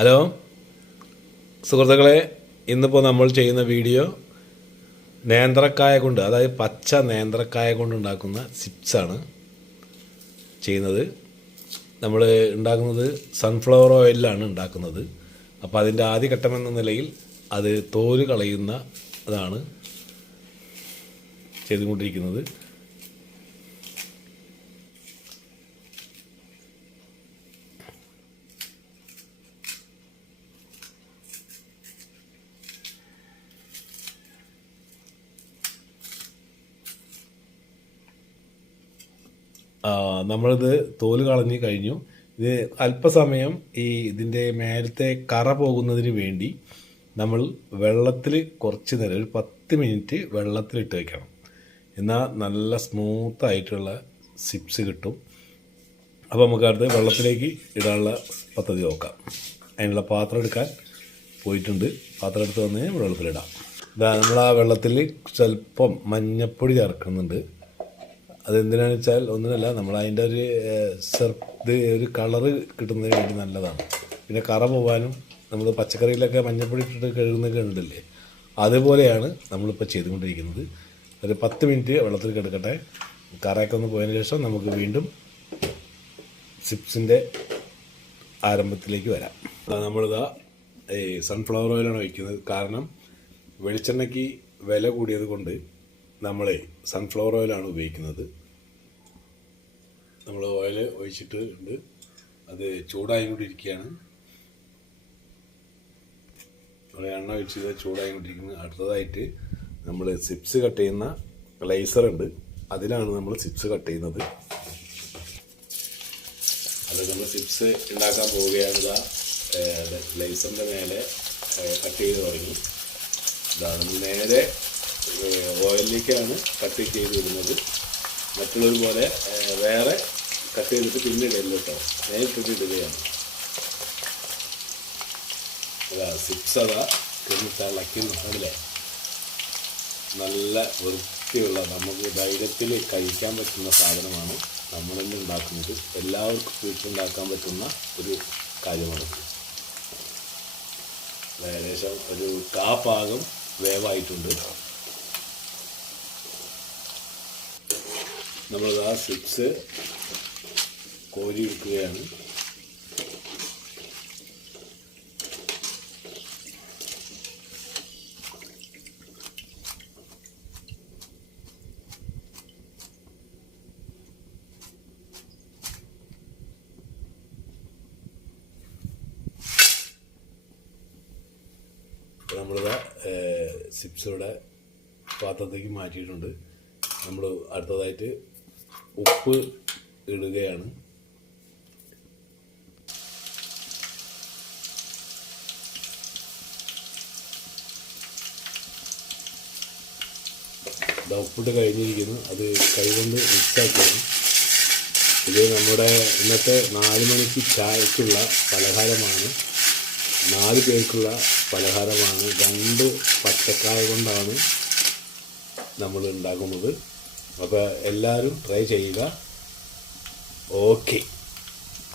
Hello സുഹൃത്തുക്കളെ, ഇന്നിപ്പോൾ നമ്മൾ ചെയ്യുന്ന വീഡിയോ നേന്ത്രക്കായ കൊണ്ട്, അതായത് പച്ച നേന്ത്രക്കായ കൊണ്ട് ഉണ്ടാക്കുന്ന ചിപ്സാണ് ചെയ്യുന്നത്. നമ്മൾ ഉണ്ടാക്കുന്നത് സൺഫ്ലവർ ഓയിലാണ് ഉണ്ടാക്കുന്നത്. അപ്പോൾ അതിൻ്റെ ആദ്യഘട്ടമെന്ന നിലയിൽ അത് തോല് കളയുന്ന അതാണ് ചെയ്തുകൊണ്ടിരിക്കുന്നത്. നമ്മളിത് തോല് കളഞ്ഞ് കഴിഞ്ഞു. ഇത് അല്പസമയം ഇതിൻ്റെ മേലത്തെ കറ പോകുന്നതിന് വേണ്ടി നമ്മൾ വെള്ളത്തിൽ കുറച്ച് നേരം, ഒരു 10 മിനിറ്റ് വെള്ളത്തിലിട്ട് വയ്ക്കണം. എന്നാൽ നല്ല സ്മൂത്തായിട്ടുള്ള ചിപ്സ് കിട്ടും. അപ്പോൾ നമുക്ക് അടുത്ത് വെള്ളത്തിലേക്ക് ഇടാനുള്ള പദ്ധതി നോക്കാം. അതിനുള്ള പാത്രം എടുക്കാൻ പോയിട്ടുണ്ട്. പാത്രം എടുത്ത് വന്ന് വെള്ളത്തിലിടാം. നമ്മൾ ആ വെള്ളത്തിൽ സ്വല്പം മഞ്ഞപ്പൊടി ചേർക്കുന്നുണ്ട്. അതെന്തിനാണെന്ന് വെച്ചാൽ ഒന്നുമല്ല, നമ്മൾ അതിൻ്റെ ഒരു കളറ് കിട്ടുന്നതിന് വേണ്ടി നല്ലതാണ്. പിന്നെ കറ പോകാനും, നമ്മൾ പച്ചക്കറിയിലൊക്കെ മഞ്ഞപ്പൊടി ഇട്ടിട്ട് കഴുകുന്നൊക്കെ ഉണ്ടല്ലേ, അതുപോലെയാണ് നമ്മളിപ്പോൾ ചെയ്തുകൊണ്ടിരിക്കുന്നത്. ഒരു 10 മിനിറ്റ് വെള്ളത്തിൽ കിടക്കട്ടെ. കറയൊക്കെ ഒന്ന് പോയതിന് ശേഷം നമുക്ക് വീണ്ടും ചിപ്സിൻ്റെ ആരംഭത്തിലേക്ക് വരാം. നമ്മളിതാ സൺഫ്ലവർ ഓയിലാണ് ഒഴിക്കുന്നത്. കാരണം വെളിച്ചെണ്ണയ്ക്ക് വില കൂടിയത് കൊണ്ട് നമ്മൾ സൺഫ്ലവർ ഓയിലാണ് ഉപയോഗിക്കുന്നത്. നമ്മൾ ഓയിൽ ഒഴിച്ചിട്ടുണ്ട്, അത് ചൂടായിക്കൊണ്ടിരിക്കുകയാണ്. നമ്മൾ എണ്ണ ഒഴിച്ചത് ചൂടായിക്കൊണ്ടിരിക്കുന്നത്. അടുത്തതായിട്ട് നമ്മൾ ചിപ്സ് കട്ട് ചെയ്യുന്ന ലേസർ ഉണ്ട്, അതിലാണ് നമ്മൾ ചിപ്സ് കട്ട് ചെയ്യുന്നത്. അത് നമ്മൾ ചിപ്സ് ഉണ്ടാക്കാൻ പോവുകയാണ്. ലേസറിൻ്റെ മേലെ കട്ട് ചെയ്ത് തുടങ്ങി. ഇതാണ് നേരെ ഓയിലിലേക്കാണ് കട്ട് ചെയ്ത് ഇടുന്നത്. മറ്റുള്ളവർ പോലെ വേറെ കട്ട് ചെയ്തിട്ട് പിന്നെ ഇടയില്ല കേട്ടോ, നേരിട്ടിട്ട് ഇടുകയാണ്. ചിപ്സ് അതാ തിളക്കി അല്ലേ, നല്ല വൃത്തിയുള്ള, നമുക്ക് ധൈര്യത്തിൽ കഴിക്കാൻ പറ്റുന്ന സാധനമാണ് നമ്മളിന്ന് ഉണ്ടാക്കുന്നത്. എല്ലാവർക്കും വീട്ടിലുണ്ടാക്കാൻ പറ്റുന്ന ഒരു കാര്യമാണ്. ഏകദേശം ഒരു കാപ്പാകം വേവായിട്ടുണ്ട്. നമ്മളിതാ ചിപ്സ് കോരി എടുക്കുകയാണ്. നമ്മളിതാ ചിപ്സിവിടെ പാത്രത്തേക്ക് മാറ്റിയിട്ടുണ്ട്. നമ്മൾ അടുത്തതായിട്ട് ഉപ്പ് ഇടുകയാണ്. ഉപ്പിട്ട് കഴിഞ്ഞിരിക്കുന്നു. അത് കൈകൊണ്ട് മിക്സാക്കുകയാണ്. ഇത് നമ്മുടെ ഇന്നത്തെ 4 മണിക്ക് ചായക്കുള്ള പലഹാരമാണ്. 4 പേർക്കുള്ള പലഹാരമാണ്. 2 പച്ചക്കായ കൊണ്ടാണ് നമ്മൾ ഉണ്ടാക്കുന്നത്. അപ്പോൾ എല്ലാവരും ട്രൈ ചെയ്യുക. ഓക്കെ.